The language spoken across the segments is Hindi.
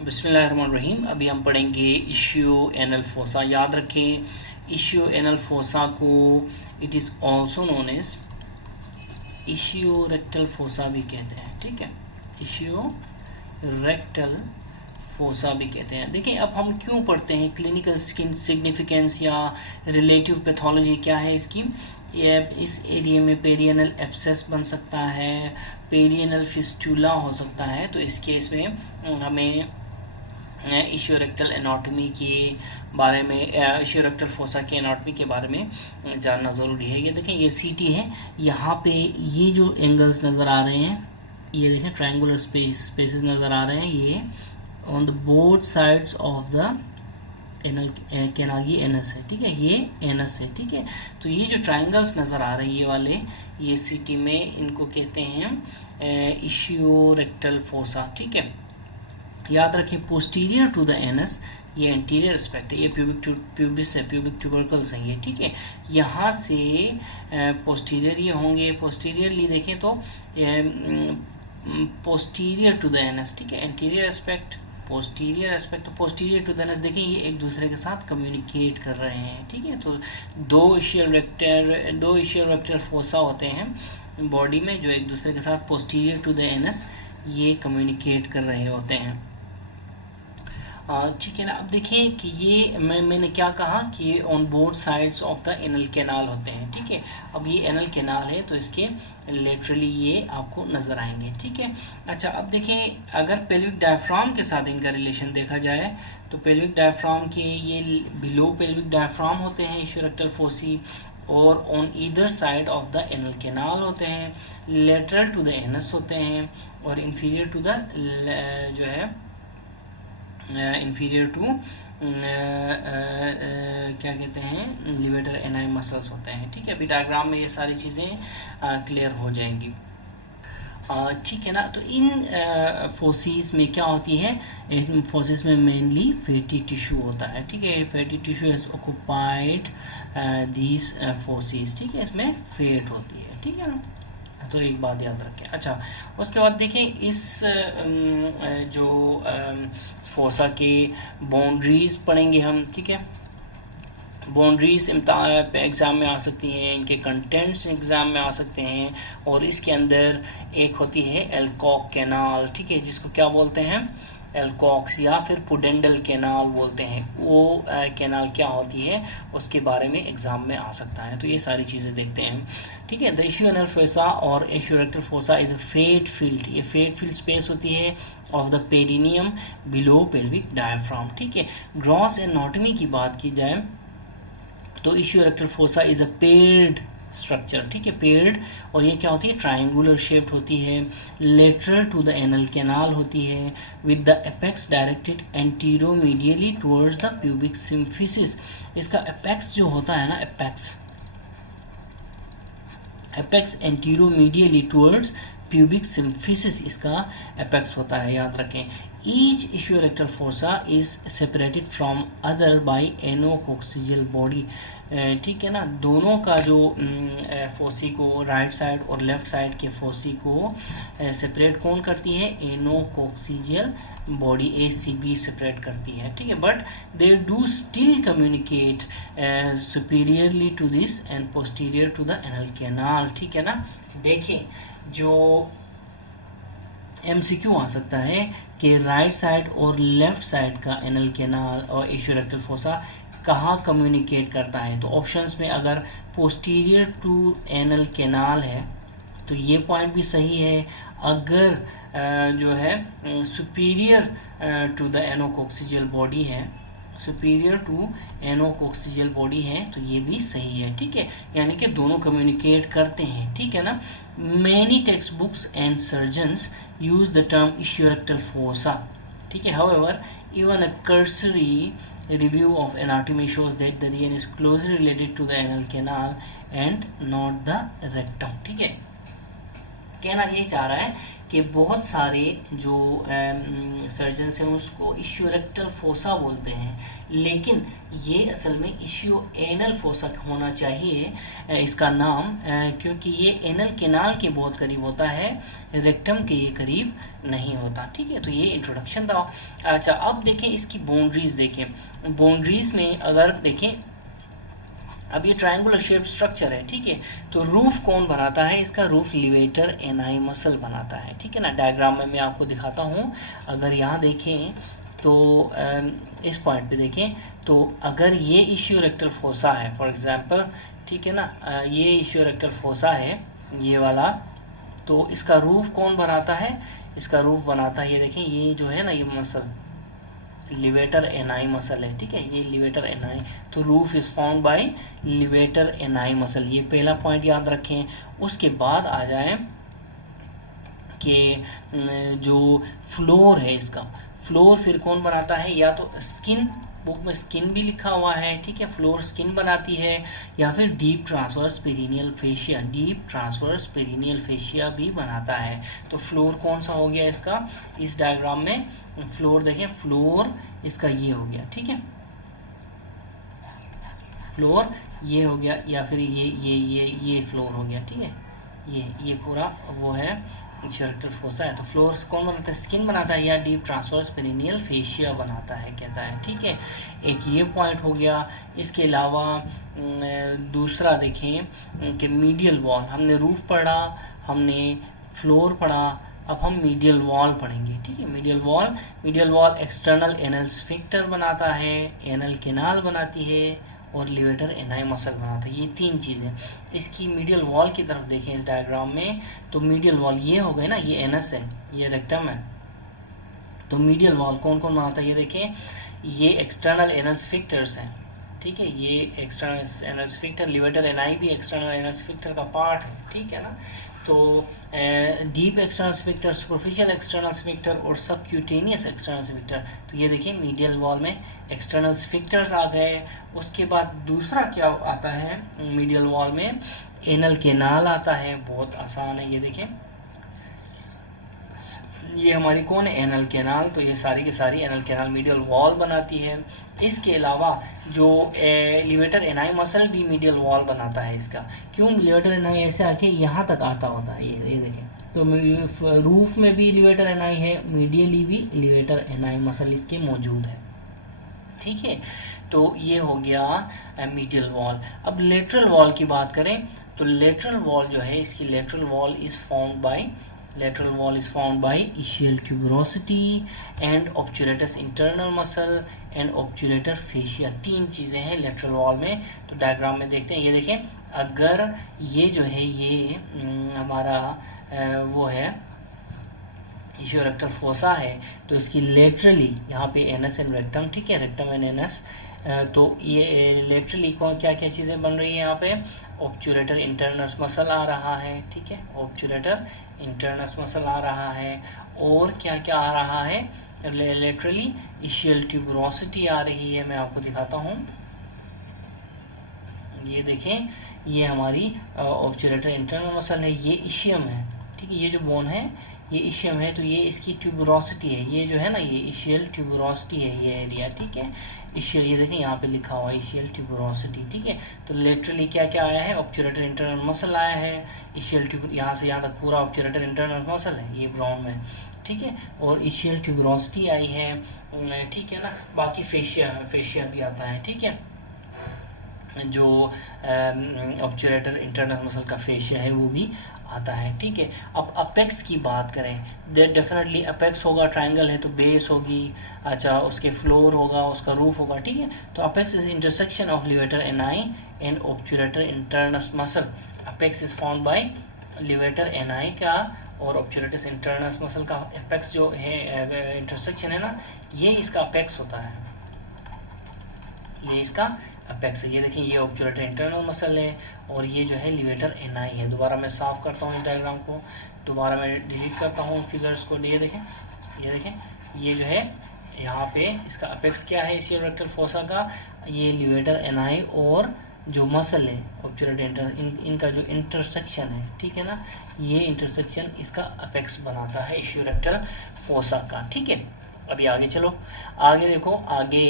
बिस्मिल्लाहिर्रहमानिर्रहीम। अभी हम पढ़ेंगे इश्यू एनल फोसा। याद रखें, इश्यू एनल फोसा को it is also known as ischiorectal fossa भी कहते हैं। ठीक है, इश्यू रेक्टल फोसा भी कहते हैं। देखिए, अब हम क्यों पढ़ते हैं क्लिनिकल स्किन सिग्निफिकेंस या रिलेटिव पैथोलॉजी क्या है इसकी। ये इस एरिया में पेरियनल एब्सेस बन सकता है, पेरियनल फिस्टुला हो सकता है। तो इस केस में हमें इश्यूरेक्टल एनाटॉमी के बारे में, इश्यूरेक्टल फोसा के एनाटॉमी के बारे में जानना ज़रूरी है। ये देखें, ये सीटी है, यहाँ पे ये जो एंगल्स नज़र आ रहे हैं, ये देखें ट्रायंगुलर स्पेसेस नज़र आ रहे हैं, ये on the both sides of the anal canal. ये एनस है, ठीक है, ये एनस है, ठीक है। तो ये जो ट्रायंगल्स नज़र आ रहे हैं ये वाले, ये सीटी में इनको कहते हैं इश्यूरेक्टल फोसा। ठीक है, याद रखिए पोस्टीरियर टू द एनस ये एंटीरियर एस्पेक्ट है, ये प्यूबिस है, प्यूबिक ट्यूबरकल्स हैं ये। ठीक है, यहाँ से पोस्टीरियर ये होंगे, पोस्टीरियरली देखें तो पोस्टीरियर टू द एनस। ठीक है, anterior aspect, posterior aspect, posterior to the anus. देखें, ये एक दूसरे के साथ कम्युनिकेट कर रहे हैं। ठीक है, तो दो इश्यूरेक्टल फोसा होते हैं बॉडी में जो एक दूसरे के साथ पोस्टीरियर टू द एनस ये कम्युनिकेट कर रहे होते हैं। ठीक है ना। अब देखिए कि ये मैंने क्या कहा कि on both sides of the anal canal होते हैं। ठीक है, अब ये एनल कैनाल है तो इसके लेटरली ये आपको नज़र आएंगे। ठीक है, अच्छा अब देखें, अगर पेल्विक डायफ्राम के साथ इनका रिलेशन देखा जाए तो पेल्विक डायफ्राम के ये बिलो पेल्विक डायफ्राम होते हैं इश्यूरेक्टल फोसी, और on either side of the anal canal होते हैं, लेटरल टू द एनस होते हैं, और इंफीरियर टू द जो है इंफीरियर टू क्या कहते हैं लिवेटर एनाई मसल्स होते हैं। ठीक है, अभी डायग्राम में ये सारी चीज़ें क्लियर हो जाएंगी। ठीक है ना। तो इन फोसिस में क्या होती है, इन फोसिस में मेनली फैटी टिश्यू होता है। ठीक है, fatty tissue has occupied these fossae. ठीक है, इसमें फैट होती है। ठीक है ना, तो एक बात याद रखें। अच्छा, उसके बाद देखें इस जो फोसा की बाउंड्रीज पढ़ेंगे हम। ठीक है, बाउंड्रीज एग्ज़ाम में आ सकती हैं, इनके कंटेंट्स एग्ज़ाम में आ सकते हैं, और इसके अंदर एक होती है एल्कॉक कैनाल। ठीक है, जिसको क्या बोलते हैं, एल्कॉक्स या फिर पुडेंडल कैनाल बोलते हैं। वो कैनाल क्या होती है उसके बारे में एग्ज़ाम में आ सकता है। तो ये सारी चीज़ें देखते हैं। ठीक है, द इश्यू एनल फोसा और ischiorectal fossa is a fat filled. ये फेट फील्ड स्पेस होती है of the perineum below pelvic diaphragm. ठीक है, ग्रॉस एनाटॉमी की बात की जाए तो ischiorectal fossa is a paired structure. ठीक है, पेयर्ड, और ये क्या होती है, ट्रायंगुलर शेप्ड होती है, lateral to the anal canal होती है, with the apex directed anteromedially towards the pubic symphysis. इसका एपेक्स जो होता है ना, apex anteromedially towards pubic symphysis इसका एपेक्स होता है, याद रखें। Each ischiorectal fossa is separated from other by anococcygeal body. ठीक है ना, दोनों का जो फोसी को राइट साइड और लेफ्ट साइड के फोसी को सेपरेट कौन करती है, एनोकोक्सियल बॉडी ACB सेपरेट करती है। ठीक है, but they do still communicate superiorly to this and posterior to the anal canal. ठीक है ना, देखिए जो MCQ आ सकता है कि राइट साइड और लेफ्ट साइड का एनल कैनाल और इश्यूरेक्टल फोसा कहाँ कम्युनिकेट करता है। तो ऑप्शंस में अगर पोस्टीरियर टू एनल कैनाल है तो ये पॉइंट भी सही है। अगर जो है सुपीरियर टू द एनोकोक्सियल बॉडी है, सुपीरियर टू एनोकोक्सियल बॉडी है, तो ये भी सही है। ठीक है, यानी कि दोनों कम्युनिकेट करते हैं। ठीक है ना। Many textbooks and surgeons use the term ischiorectal fossa. ठीक है, however even a cursory review of anatomy shows that the region is closely related to the anal canal and not the rectum. ठीक है, कहना ये चाह रहा है कि बहुत सारे जो सर्जन हैं उसको इश्यूरेक्टल फोसा बोलते हैं, लेकिन ये असल में इश्यू एनल फोसा होना चाहिए इसका नाम, क्योंकि ये एनल केनाल के बहुत करीब होता है, रेक्टम के ये करीब नहीं होता। ठीक है, तो ये इंट्रोडक्शन था। अच्छा, अब देखें इसकी बाउंड्रीज देखें। बाउंड्रीज में अगर देखें, अब ये ट्रायंगुलर शेप स्ट्रक्चर है, ठीक है, तो रूफ कौन बनाता है इसका? रूफ लिवेटर एनाई मसल बनाता है। ठीक है ना, डायग्राम में मैं आपको दिखाता हूँ। अगर यहाँ देखें तो इस पॉइंट पे देखें, तो अगर ये इश्यूरेक्टल फोसा है फॉर एग्जांपल, ठीक है ना, ये इश्यूरेक्टल फोसा है ये वाला, तो इसका रूफ कौन बनाता है? इसका रूफ बनाता है, ये देखें, ये जो है ना, ये मसल लिवेटर एनाई मसल है। ठीक है, ये लिवेटर एनाई, तो roof is found by levator एनाई muscle. ये पहला पॉइंट याद रखें। उसके बाद आ जाए कि जो फ्लोर है इसका, फ्लोर फिर कौन बनाता है? या तो स्किन, बुक में स्किन भी लिखा हुआ है, ठीक है, फ्लोर स्किन बनाती है, या फिर deep transverse perineal fascia, deep transverse perineal fascia भी बनाता है। तो फ्लोर कौन सा हो गया इसका? इस डायग्राम में फ्लोर देखें, फ्लोर इसका ये हो गया। ठीक है, फ्लोर ये हो गया, या फिर ये फ्लोर हो गया। ठीक है, ये पूरा वो है इश्यूरेक्टल फोसा है। तो फ्लोर्स कौन बनाता है? स्किन बनाता है, या डीप ट्रांसवर्स पेरिनियल फेशिया बनाता है, कहता है। ठीक है, एक ये पॉइंट हो गया। इसके अलावा दूसरा देखें कि मीडियल वॉल, हमने रूफ पढ़ा, हमने फ्लोर पढ़ा, अब हम मीडियल वॉल पढ़ेंगे। ठीक है, medial wall external anal sphincter बनाता है, एनल केनाल बनाती है, और लिवेटर एनाई मसल बनाता है। ये तीन चीज़ें। इसकी मीडियल वॉल की तरफ देखें इस डायग्राम में, तो मीडियल वॉल ये हो गए ना, ये एनस है, ये रेक्टम है, तो मीडियल वॉल कौन कौन बनाता है? ये देखें, ये एक्सटर्नल एनल स्फिंक्टर्स हैं। ठीक है, ये एक्सटर्नल एनल स्फिंक्टर, लिवेटर एनाई भी एक्सटर्नल एनल स्फिंक्टर का पार्ट है। ठीक है ना, तो deep external sphincter, superficial external sphincter और सबक्यूटेनियस एक्सटर्नल स्फिंक्टर। तो ये देखिए मीडियल वॉल में एक्सटर्नल स्फिंक्टर्स आ गए। उसके बाद दूसरा क्या आता है मीडियल वॉल में? एनल केनाल आता है, बहुत आसान है। ये देखें, ये हमारी कौन है? Anal canal. तो ये सारी की सारी एनल केनाल मीडियल वॉल बनाती है। इसके अलावा जो लिवेटर एनाई मसल भी मीडियल वॉल बनाता है इसका। क्यों? लिवेटर एनाई ऐसे आके यहाँ तक आता होता है, ये देखें, तो रूफ में भी लिवेटर एनाई है, मीडियली भी लिवेटर एनाई मसल इसके मौजूद है। ठीक है, तो ये हो गया मीडियल वॉल। अब लेटरल वॉल की बात करें, तो लेटरल वॉल जो है इसकी, lateral wall is found by ischial tuberosity and obturator internus muscle and obturator fascia. तीन चीज़ें हैं लेटरल वॉल में। तो डायग्राम में देखते हैं, ये देखें, अगर ये जो है ये हमारा वो है इश्यूरेक्टल फोसा है, तो इसकी लेटरली यहाँ पे एनस एंड रेक्टम, ठीक है, रेक्टम एंड एनस, तो ये लेटरली कौन क्या क्या चीज़ें बन रही है यहाँ पे? ऑब्चुरेटर इंटरनस मसल आ रहा है। ठीक है, ऑब्चुरेटर इंटरनस मसल आ रहा है, और क्या क्या आ रहा है? लेटरली इशियल ट्यूबरोसिटी आ रही है। मैं आपको दिखाता हूँ, ये देखें, ये हमारी ऑब्चुरेटर इंटरनल मसल है, ये इशियम है। ठीक है, ये जो बोन है ये इशियम है, तो ये इसकी ट्यूबरोसिटी है, ये जो है ना, ये इशियल ट्यूबरोसिटी है, ये एरिया। ठीक है, इशियल, ये देखें यहाँ पे लिखा हुआ है इशियल ट्यूबरोसिटी। ठीक है, तो लेटरली क्या क्या आया है? ऑब्चुरेटर इंटरनल मसल आया है, इशियल ट्यूब, यहाँ से यहाँ तक पूरा ऑब्चुरेटर इंटरनल मसल है, ये ब्राउन में। ठीक है, और इशियल ट्यूबरोसिटी आई है। ठीक है ना, बाकी फेशिया भी आता है। ठीक है, जो ऑब्चुरेटर इंटरनल मसल का फेशिया है वो भी आता है। ठीक है, अब अपेक्स की बात करें, डेफिनेटली अपेक्स होगा, ट्रायंगल है तो बेस होगी, अच्छा, उसके फ्लोर होगा, उसका रूफ होगा। ठीक है, तो apex is intersection of levator ani and obturator internus muscle. Apex is found by levator ani का और ऑब्चुरेटस इंटरनस मसल का अपेक्स जो है इंटरसेक्शन है ना, ये इसका अपेक्स होता है, ये इसका अपेक्स है। ये देखिए, ये ऑब्चुरेटर इंटरनल मसल है और ये जो है लिवेटर एनाई है। दोबारा मैं साफ करता हूँ इस डायग्राम को, दोबारा मैं डिलीट करता हूँ फिगर्स को। ये देखें, ये जो है यहाँ पे इसका अपेक्स क्या है इशियोरेक्टल फोसा का? ये लिवेटर एनाई और जो मसल है ऑब्चुरेट इनका जो इंटरसेक्शन है, ठीक है ना, ये इंटरसेक्शन इसका अपेक्स बनाता है इश्यूरेक्टल फोसा का। ठीक है, अभी आगे चलो, आगे देखो, आगे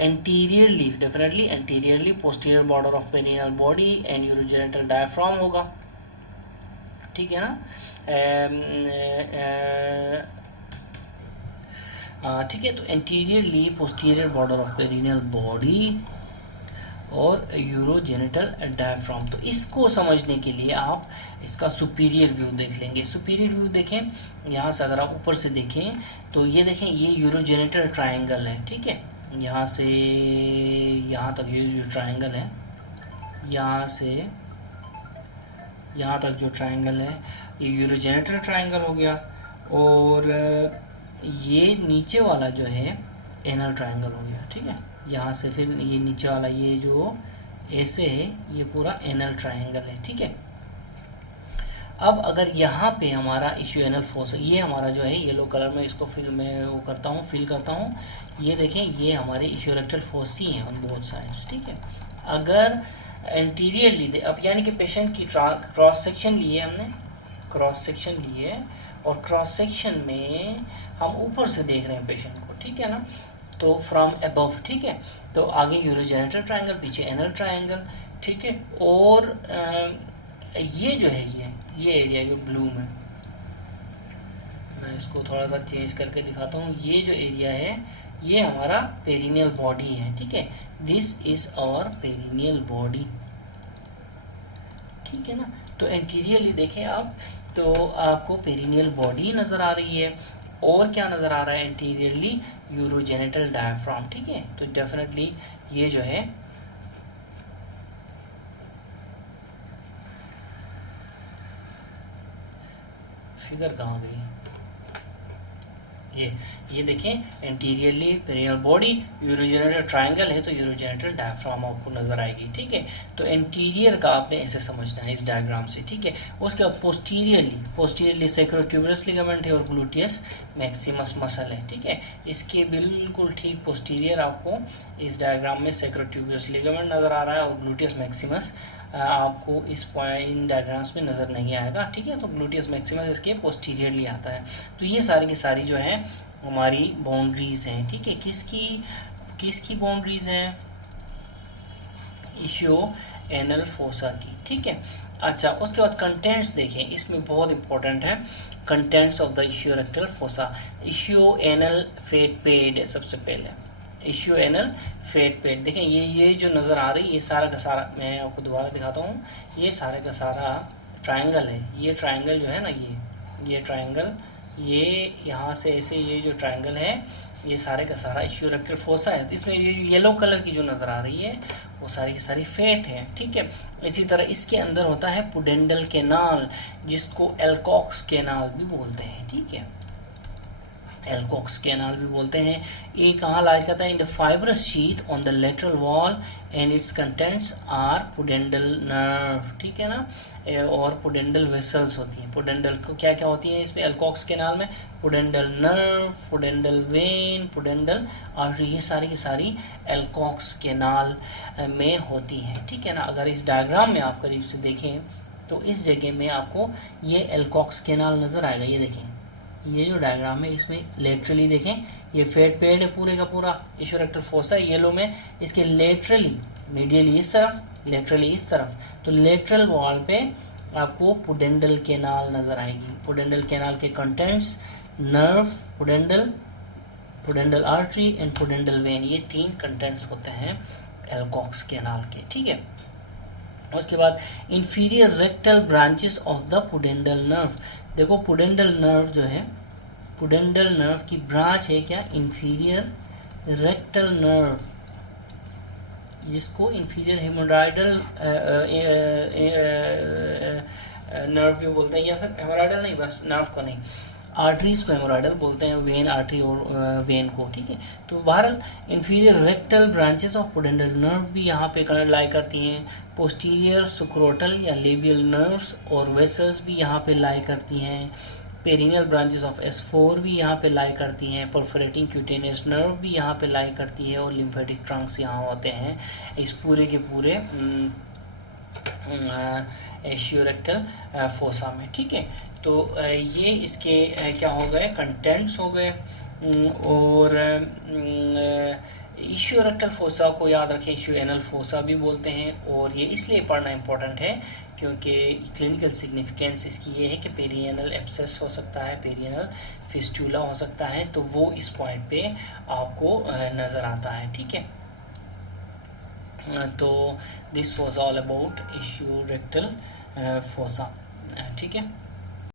anteriorly, definitely anteriorly posterior border of perineal body and urogenital diaphragm होगा। ठीक है ना, ठीक है, तो anteriorly posterior border of perineal body और यूरोजेनिटल डायफ्राम। तो इसको समझने के लिए आप इसका सुपीरियर व्यू देख लेंगे। सुपीरियर व्यू देखें, यहाँ से अगर आप ऊपर से देखें तो ये देखें, ये यूरोजेनिटल ट्रायंगल है। ठीक है, यहाँ से यहाँ तक ये जो ट्रायंगल है, यहाँ से यहाँ तक जो ट्रायंगल है ये यूरोजेनिटल ट्रायंगल हो गया, और ये नीचे वाला जो है एनल ट्रायंगल हो गया। ठीक है, यहाँ से फिर ये नीचे वाला ये जो ऐसे है ये पूरा एनल ट्रायंगल है। ठीक है, अब अगर यहाँ पे हमारा इश्यू एनल फोसा, ये हमारा जो है येलो कलर में इसको मैं वो करता हूँ, फिल करता हूँ, ये देखें ये हमारे इश्यूरेक्टल फोसी हैं ऑन बोथ साइड्स। ठीक है, अगर एंटीरियरली दे, अब यानी कि पेशेंट की क्रॉस सेक्शन लिए हमने, क्रॉस सेक्शन लिए, और क्रॉस सेक्शन में हम ऊपर से देख रहे हैं पेशेंट को। ठीक है ना, तो फ्रॉम अबव। ठीक है, तो आगे यूरोजेनिटल ट्रायंगल, पीछे एनल ट्रायंगल। ठीक है, और ये जो है ये एरिया जो ब्लू में, मैं इसको थोड़ा सा चेंज करके दिखाता हूँ, ये जो एरिया है ये हमारा पेरिनियल बॉडी है। ठीक है, this is our perineal body. ठीक है ना, तो एंटीरियरली देखें आप तो आपको पेरिनियल बॉडी नज़र आ रही है, और क्या नज़र आ रहा है एंटीरियरली, यूरोजेनिटल डायफ्राम। ठीक है, तो डेफिनेटली ये जो है फिगर कहाँ गई, ये देखें anteriorly perineal body, urogenital triangle है तो यूरोजेनिटल डायफ्राम आपको नजर आएगी। ठीक है, तो एंटीरियर का आपने ऐसे समझना है इस डायग्राम से। ठीक है, उसके बाद पोस्टीरियरली सैक्रोट्यूबरस लिगामेंट है और ग्लूटियस मैक्सिमस मसल है। ठीक है, इसके बिल्कुल ठीक पोस्टीरियर आपको इस डायग्राम में सैक्रोट्यूबरस लिगामेंट नजर आ रहा है, और ग्लूटियस मैक्सिमस आपको इन डायग्राम्स में नज़र नहीं आएगा। ठीक है, तो ग्लूटियस मैक्सिमस इसके पोस्टीरियरली आता है। तो ये सारी की सारी जो है हमारी बाउंड्रीज हैं। ठीक है, किसकी बाउंड्रीज हैं, इश्यो एनल फोसा की। ठीक है, अच्छा, उसके बाद कंटेंट्स देखें, इसमें बहुत इंपॉर्टेंट है contents of the ischiorectal fossa. Ischioanal fat pad है सबसे पहले, इश्यू एनल फेट पेड। देखें ये जो नज़र आ रही है, ये सारा का सारा, मैं आपको दोबारा दिखाता हूँ, ये सारे का सारा ट्रायंगल है। ये ट्रायंगल जो है ना, ये ट्रायंगल, ये यहाँ से ऐसे ये जो ट्रायंगल है ये सारे का सारा इश्यूरेक्टल फोसा है। तो इसमें ये येलो कलर की जो नज़र आ रही है वो सारी की सारी फेट है। ठीक है, इसी तरह इसके अंदर होता है पुडेंडल कैनाल, जिसको एल्कॉक्स कैनाल भी बोलते हैं। ठीक है, एल्कॉक्स कैनाल भी बोलते हैं। ये कहाँ लाई करता है, in the fibrous sheath on the lateral wall and its contents are pudendal nerve. ठीक है ना, और पुडेंडल वेसल्स होती हैं। पुडेंडल को क्या क्या होती हैं इसमें, एल्कॉक्स कैनाल में pudendal nerve, pudendal when, pudendal artery, ये सारी की सारी एल्कॉक्स कैनाल में होती हैं। ठीक है ना, अगर इस डायग्राम में आप करीब से देखें तो इस जगह में आपको ये एल्कॉक्स कैनाल नज़र आएगा। ये देखें, ये जो डायग्राम है इसमें लेटरली देखें, ये फेट पेड है पूरे का पूरा, इश्यूरेक्टल फोसा येलो में, इसके लेटरली, मीडियली इस तरफ, लेटरली इस तरफ, तो लेटरल वॉल पे आपको पुडेंडल कैनाल नज़र आएगी। पुडेंडल कैनाल के contents nerve, pudendal artery and pudendal when, ये 3 कंटेंट्स होते हैं एल्कॉक्स कैनाल के। ठीक है, उसके बाद inferior rectal branches of the pudendal nerve. देखो पुडेंडल नर्व जो है, पुडेंडल नर्व की ब्रांच है क्या, इंफीरियर रेक्टल नर्व, जिसको इंफीरियर हेमोरॉइडल नर्व भी बोलते हैं, या फिर हेमोरॉइडल नहीं, बस नर्व को नहीं, आर्टरीज को हेमोरॉइडल बोलते हैं, वेन आर्टरी और वेन को। ठीक है, तो बहरहाल inferior rectal branches of pudendal nerve भी यहाँ पे लाई करती हैं। पोस्टीरियर सुक्रोटल या लेबियल नर्व्स और वेसल्स भी यहाँ पे लाई करती हैं। पेरिनियल ब्रांचेस ऑफ S4 भी यहाँ पे लाई करती हैं, परफोरेटिंग क्यूटेनियस नर्व भी यहाँ पे लाई करती है, और लिम्फेटिक ट्रंक्स यहाँ होते हैं इस पूरे के पूरे एशियोरेक्टल फोसा में। ठीक है, तो ये इसके क्या हो गए, कंटेंट्स हो गए। और इशियोरेक्टल फोसा को याद रखें, इशियोएनल फोसा भी बोलते हैं, और ये इसलिए पढ़ना इम्पोर्टेंट है क्योंकि क्लिनिकल सिग्निफिकेंस इसकी ये है कि पेरिएनल एब्सेस हो सकता है, पेरिएनल फिस्टूला हो सकता है, तो वो इस पॉइंट पे आपको नज़र आता है। ठीक है, तो this was all about ischiorectal fossa. ठीक है।